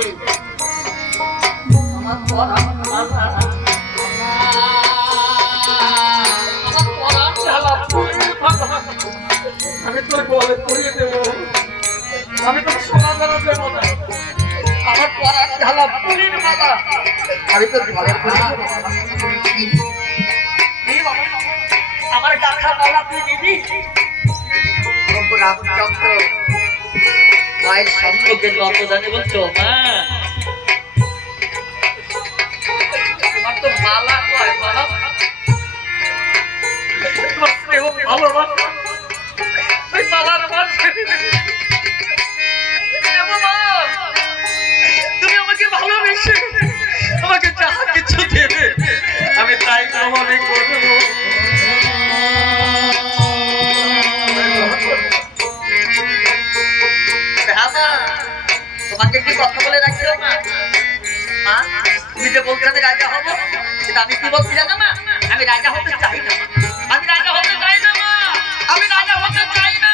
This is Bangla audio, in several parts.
বসে আমার পরাণ মালা আমার পরাণ ঢালা আমি তোর গলে পরিয়ে দেবো আমি তোর সোনা দানা দেবো না আমার পরাণ ঢালা পুলির মালা আমি তোর গলে পরিয়ে দেবো আমার গাথা মালা তুই দিবি রামচন্দ্র মায়ের সম্পর্কে নত জানে বলছো হ্যাঁ তোমার তো মালা কয় মালা তোমার স্নেহ ভালোবাসা ওই মালার তুমি আমাকে ভালোবেসে আমাকে যা কিছু দেবে আমি তাই গ্রহণ করবো তোমাকে কি কথা বলে রাখছিলাম না মা তুমি যে বলছো আমি রাজা হবো সেটা আমি কি বলছি জানো মা আমি রাজা হতে চাই না আমি রাজা হতে চাই না মা আমি রাজা হতে চাই না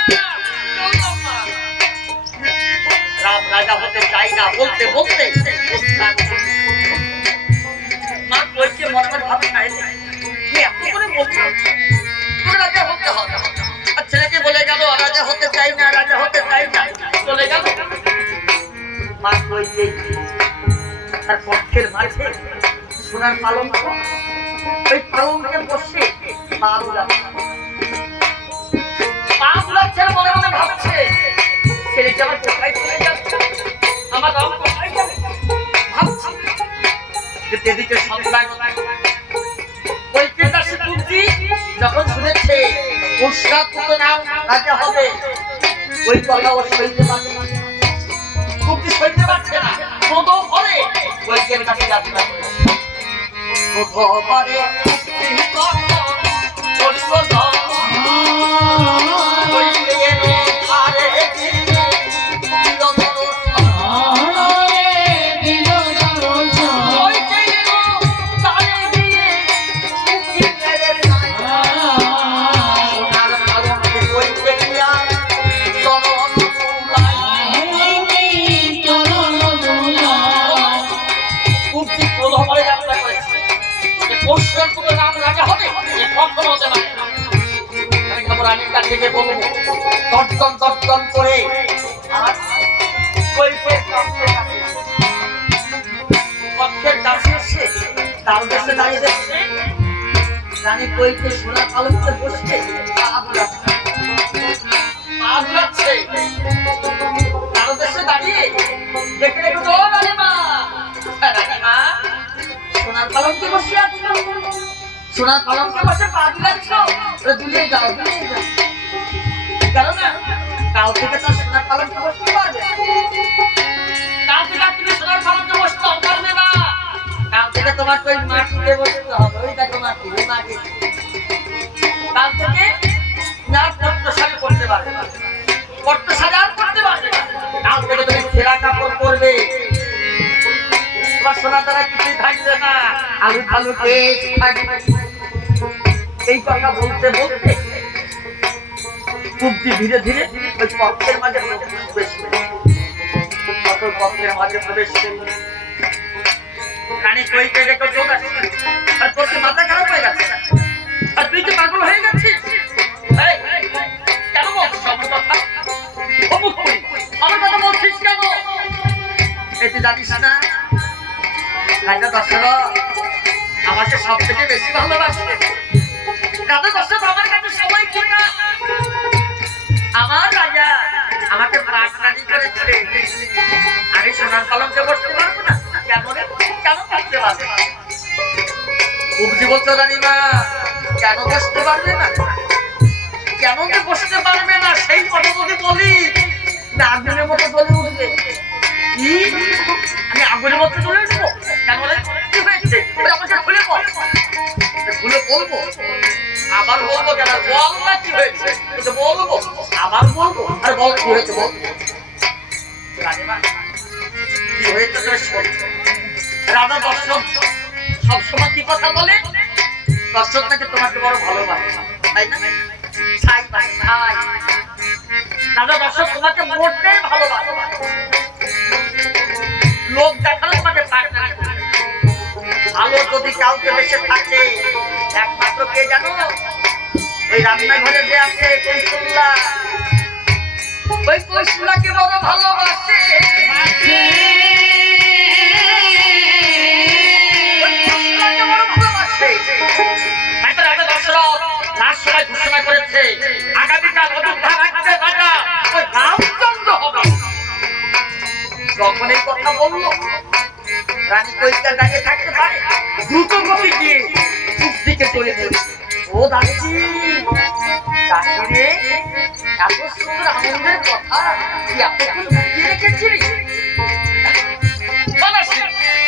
রাম রাজা হতে চাই না বলতে বলতে মা কইছে মনে মনে ভাবে চাই না এমন করে বলছো তুমি রাজা হতে হবে আর ছেলেকে বলে গেল রাজা হতে চাই না রাজা হতে চাই না চলে গেল মা কইছে তার পক্ষের মাঝে সোনার পালঙ্ক ওই পালঙ্কে বসে পা বুলাচ্ছে মনে মনে ভাবছে ছেলেটা আমার কোথায় চলে যাচ্ছে আমার রাম কোথায় যাবে ভাবছে এদিকে সন্তান ঐক্যদাসী কুন্তি যখন শুনেছে উৎসাহ নাম রাজা হবে ওই কথা ও সইতে পারছে না কুন্তি সইতে পারছে না কত ভরে ঐক্যের কাছে যাচ্ছে কত ভরে থেকে বলবো দর্শন দর্শন করে পক্ষের কাছে এসে তার দেশে দাঁড়িয়ে দেখছে রানী কইতে সোনা পালকতে বসছে পা বুলাচ্ছে তার দেশে দাঁড়িয়ে দেখে দেখো রানীমা রানীমা সোনার পালকতে বসে আছো সোনার পালঙ্কে বসে পা বুলাচ্ছ দুলিয়ে যাও কারণ কাল থেকে তো সোনার পালঙ্কে বসতে পারবে কাল থেকে তুমি সোনার পালঙ্কে বসতে পারবে না কাল থেকে তোমার তো মাটিতে বসতে হবে ওই দেখো মাটি ওই মাটি কাল থেকে না পট্টশাড়ি পরতে পারবে না পট্টশাড়ি আর পরতে পারবে না কাল থেকে তুমি ছেঁড়া কাপড় পরবে তোমার সোনা দ্বারা কিছুই থাকবে না আলু আলু কেক থাকবে এই কথা বলতে বলতে কুব্জি ধীরে ধীরে ওই পক্ষের মাঝে প্রবেশ পক্ষের মাঝে প্রবেশ রানী কইতে দেখো চোখ আছে আর তোর তো মাথা খারাপ হয়ে গেছে আর তুই তো পাগল হয়ে গেছিস কেন বলছিস আমার কথা আমার কথা বলছিস কেন এতে জানিস না রাজা দশরথ আমাকে সব থেকে বেশি ভালোবাসে রাজা দশরথ আমার কাছে সবাই কোটা আমার রাজা আমাকে প্রাণাদি করেছে আমি সোনার পালঙ্কে বসতে পারবো না কেন কেন থাকতে পারবে কুব্জি বলছো রানীমা কেন বসতে পারবে না কেন যে বসতে পারবে না সেই কথা যদি বলি না আগুনের মতো জ্বলে উঠবে কি আমি আগুনের মতো জ্বলে উঠবো কেন কি হয়েছে আমাকে খুলে বল খুলে বলবো আবার বলবো কেন বল না কি হয়েছে বলবো আবার বলবো আর বল কি হয়েছে বল কি হয়েছে রাজা দর্শক সবসময় কি কথা বলে দর্শক নাকি তোমাকে বড় ভালোবাসে তাই না রাজা দর্শক তোমাকে মোটেই ভালোবাসে লোক দেখানো তোমাকে থাক না। আলো যদি কাউকে বেশি থাকে একমাত্র কে জানো? ওই রান্নাঘরে যে আছে কৌশল্যা, ওই কৌশল্যাকে বড় ভালোবাসে। ঘোষণা করেছে আগামীকাল অযোধ্যা রাজ্যে রাজা ওই রামচন্দ্র হবে। যখন এই কথা বললো রানী কইটা দাঁড়িয়ে থাকতে পারে, দ্রুত গতি গিয়ে চুপ দিকে চলে গেল। ও দাসী, দাসী রে, এত সুন্দর আনন্দের কথা তুই এতক্ষণ লুকিয়ে রেখেছিলি?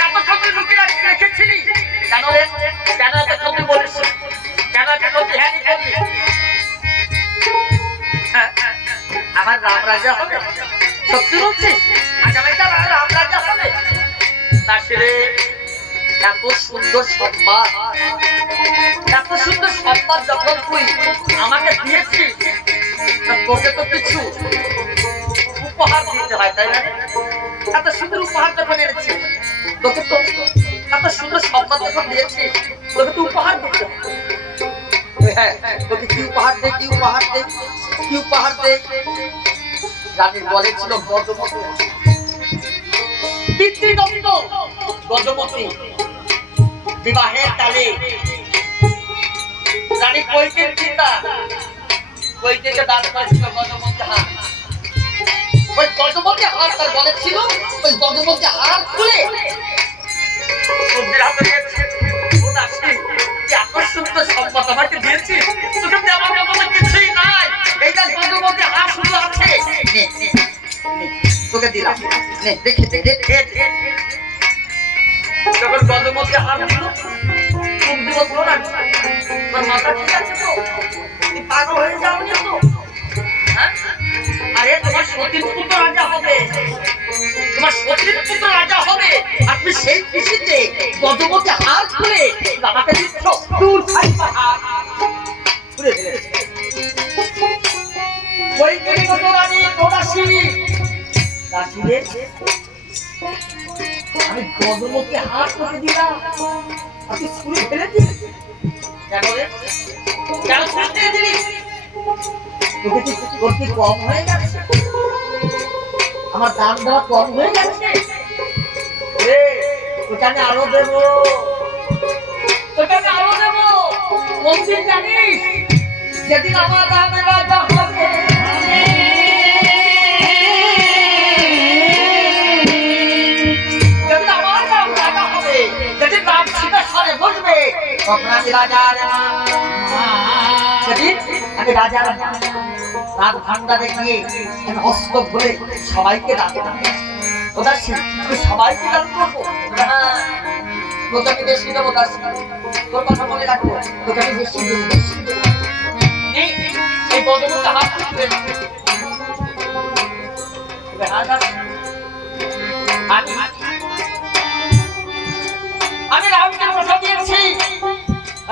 এতক্ষণ তুই লুকিয়ে রেখেছিলি কেন রে? কেন এতক্ষণ তুই বলিস? কেন এতক্ষণ তুই হ্যাঁ করলি? আমার রাম রাজা হবে? সত্যি বলছিস আগামীকাল রাম রাজা হবে? দাসী রে, এত সুন্দর সম্মান, এত সুন্দর সম্মান যখন তুই আমাকে দিয়েছিস, তোকে তো কিছু উপহার দিতে হয়, তাই না? এত সুন্দর উপহার যখন এনেছি তোকে, তো এত সুন্দর সম্মান যখন দিয়েছিস তোকে তো উপহার দিতে হয়। হ্যাঁ, তোকে কি উপহার দে, কি উপহার দে, কি উপহার দে? রানীর বলেছিল গজমতি, পিতৃদত্ত গজমতি বিবাহের কালে রানী কৈকেয়ীর পিতা কৈকেয়ীকে দান করেছিল গজমতি হার। ওই গজমতি হার তার বলেছিল, ওই গজমতি হার খুলে সবজির হাতে দিয়েছে। ও দাসী, এত সুন্দর সম্পদ আমাকে দিয়েছিস, তোকে দেওয়ার মতো কিছুই নাই। এইটা গজমতি হার শুধু আছে, তোকে দিলাম, দেখে দেখে। যখন গজমতি হার দিল, তুমি বলছো না তোর মাথা ঠিক আছে তো? তুমি পাগল হয়ে যাওনি তো? আরে তোমার সতীর পুত্র রাজা হবে, তোমার সতীর পুত্র রাজা হবে, আপনি সেই খুশিতে গজমতি হার খুলে বাবাকে দিচ্ছ। দূর খাই পাহাড় ছুড়ে ফেলেছে। ওই গরিব রানী দাসী, দাসী রে, আমি গজমতি হার করে দিলাম, আপনি ছুঁড়ে ফেলে দিলেন কেন রে? কেন ছুঁড়ে দিলি? তোকে কি তোর কি কম হয়ে গেছে? আমার দাম দেওয়া কম হয়ে গেছে রে? তোকে আমি আরো দেবো, তোকে আমি আরো দেবো। মন্দির জানিস, যেদিন আমার দাম রাজা হবে, আমি রাজার রাত ভান্ডারে গিয়ে আমি হস্ত ভরে সবাইকে দান করবো। সবাইকে দান করবো, তোকে আমি বেশি দেবো দাসী, তোর কথা মনে রাখবো, তোকে আমি বেশি দেবো, বেশি দেবো। এই গজমতি হাত আমি রামকে কথা দিয়েছি,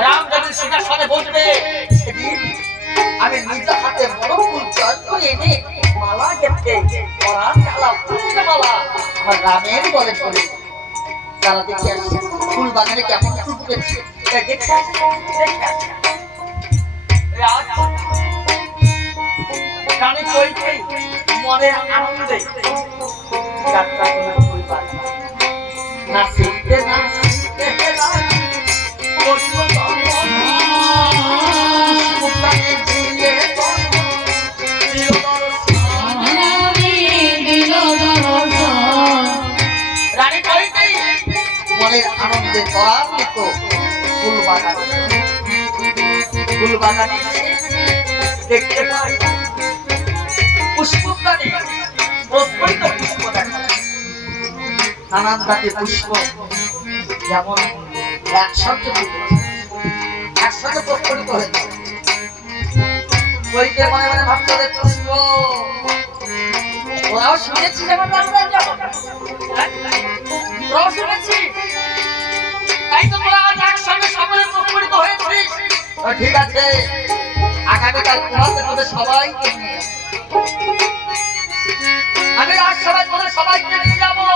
রাম যখন সিংহাসনে বসবে সেদিন আমি নিজ হাতে বড় ফুল চয়ন করে এনে মালা গেঁথে পরাণ ঢালা মালা আমার রামের বলে চলে তারা দেখে আসছে ফুল বাগানে কেমন ফুল ফুটেছে দেখে আসছে। রানী কৈকেয়ী মনের আনন্দে যাত্রা করে ফুল বাগান নাচিতে নাচিতে রানী কৈকেয়ী মনের আনন্দে ত্বরান্বিত ফুল বাগানে দেখতে পাই পুষ্পদানি প্রস্ফুটিত পুষ্প দেখা, নানান জাতের পুষ্প যেমন একসাথে প্রস্ফুটিত হয়েছে। কৈকেয়ী মনে মনে ভাবতে পুষ্প ওরাও শুনেছি যেমন ওরাও শুনেছি, তাই তো তোরা আজ একসঙ্গে সকলে প্রস্ফুটিত হয়েছিস। ঠিক আছে, আগামীকাল তোদের সবাইকে নিয়ে আমি রাজসভায় তোদের সবাইকে নিয়ে যাবো।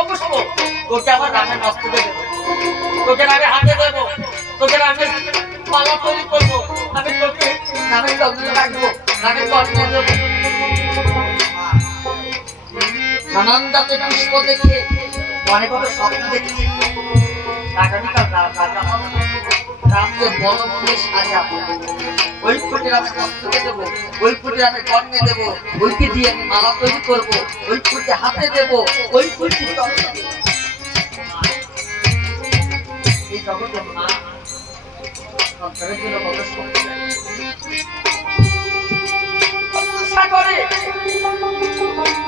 অবশ্য তোকে আমার রামের নষ্ট দেবে, তোকে আমি হাতে দেবো, তোকে আমি মালা তৈরি করবো, আমি তোকে নামের যত্ন রাখবো, নামের যত্ন দেবো। আনন্দাতে পুষ্প দেখে মনে করে স্বপ্ন দেখছি আগামীকাল রাজা রামকে বড় ফুলে সাজাবো, ওই ফুলের আমি বস্ত্রকে দেবো, ওই ফুলের আমি কর্মে দেবো, ওইকে দিয়ে আমি মালা তৈরি করবো, ওই ফুলকে হাতে দেবো, ওই ফুলটি এই জগতে মা সন্তানের জন্য কত শক্তি আশা করে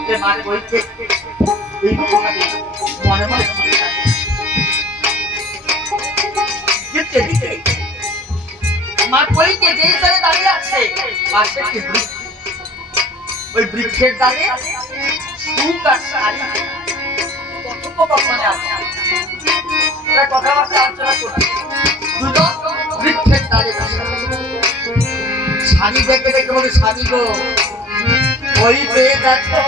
যে মার বইতে এই মনে মনে মার বইতে যে স্তরে দাঁড়িয়ে আছে পাশে কি বৃক্ষ, ওই বৃক্ষের ডালে সুখ আর শাড়ি কথোপকথনে আছে, কথাবার্তা আলোচনা করছে, দুজন বৃক্ষের ডালে শাড়ি দেখে দেখে বলে শাড়ি গো ওই পেয়ে দেখো,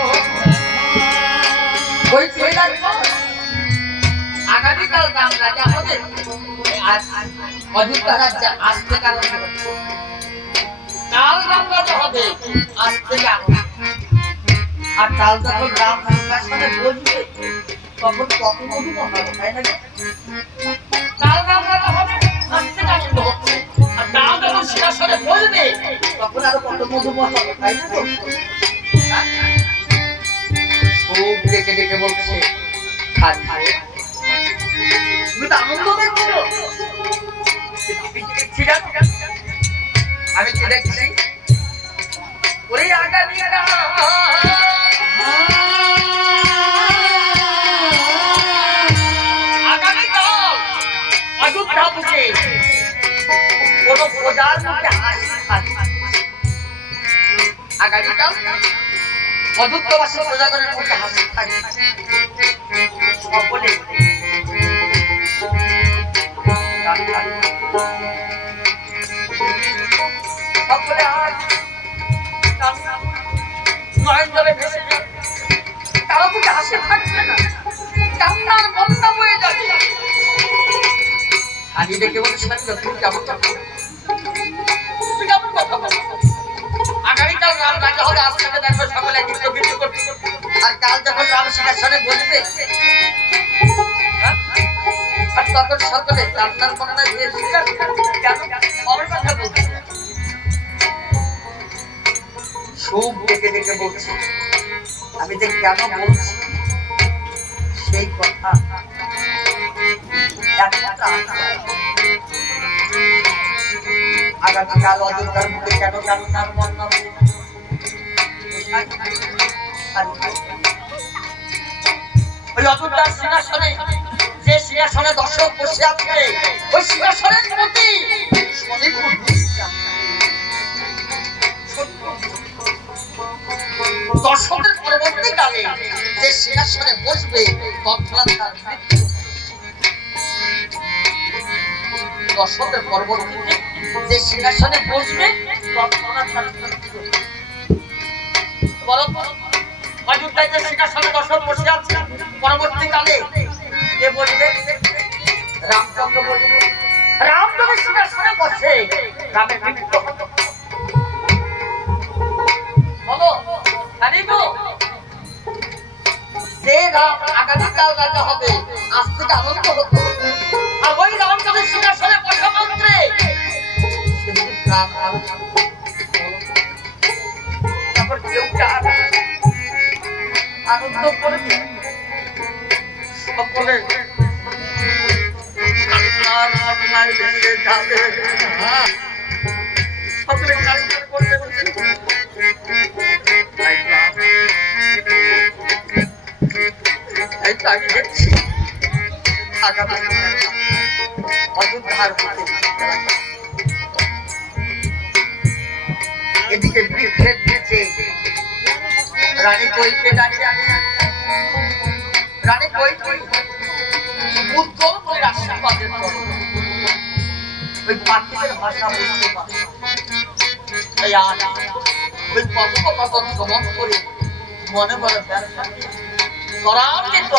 ওই পেয়ে দেখো আগামীকাল রাম রাজা হবে, অযোধ্যা রাজ্যে আজ থেকে আরম্ভ হচ্ছে, কাল রাম রাজা হবে আজ থেকে আর কাল যখন রাম সিংহাসনে বসবে তখন কত মধুমা হবে, তাই না? কাল রাম রাজা হবে আজ থেকে আনন্দ হচ্ছে, আর কাল যখন সিংহাসনে বসবে তখন আরো কত মধুমা হবে, তাই না? খুব ডেকে ডেকে বলছে তুমি তো আনন্দ দেখছো, আমি কি দেখছি ওরে আগামীকাল অযোধ্যা বুকে কোন প্রজার মুখে হাসি থাকবে, আগামীকাল অযোধ্যাবাসী প্রজাগণের মুখে হাসি থাকবে, সকলে সকলে আর নয়ন জলে ভেসে যাবে, কারো মুখে হাসি থাকবে না, কান্নার বন্যা বয়ে যাবে। আজ দেখে বলে তুমি কেমন কথা বলো, আগামীকাল রাম রাজা হবে আজ থেকে দেখবে সকলে গীত গীত করতে, আর কাল যখন রাম সিংহাসনে বসবে আর তখন সকলে কান্নার বন্যায় ভেসে যাবে। কেন আমার কথা বলছি, খুব ডেকে ডেকে বলছি, আমি যে কেন বলছি সেই কথা আগামীকাল অযোধ্যার মুখে কেন কান্নার বন্যা, ওই অযোধ্যার সিংহাসনে যে সিংহাসনে দর্শক বসে আছে ওই সিংহাসনের প্রতি দর্শকের পরবর্তীকালে যে সিংহাসনে বসবে তৎক্ষণাৎ তার মৃত্যু, দর্শকের পরবর্তীতে যে সিংহাসনে বসবে তৎক্ষণাৎ তার মৃত্যু। অযোধ্যায় যে সিংহাসনে দর্শক বসে আছে পরবর্তীকালে কে বলবে? রামচন্দ্র বলবে। রাম যদি সিংহাসনে বসে রামের মৃত্যু হবে। বলো জানি তো যে রাম আগামীকাল রাজা হবে আজ থেকে আনন্দ হতো, আর ওই রাম যদি সিংহাসনে বসা মাত্রে তারপর কেউ আনন্দ করে সকলে সকলে কারিগর করতে আমি দেখছি অযোধ্যার এদিকে বৃক্ষের নিচে রানী কইতে দাঁড়িয়ে আছে। রানী কইতে উজ্জ্বল করে আশীর্বাদের পরে ওই পাখিদের ভাষা বুঝতে পারে, তাই আজ ওই কথোপকথন শ্রবণ করে মনে মনে ব্যবসা ত্বরান্বিত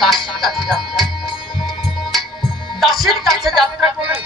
দাসের কাছে যাত্রা, দাসের কাছে যাত্রা করে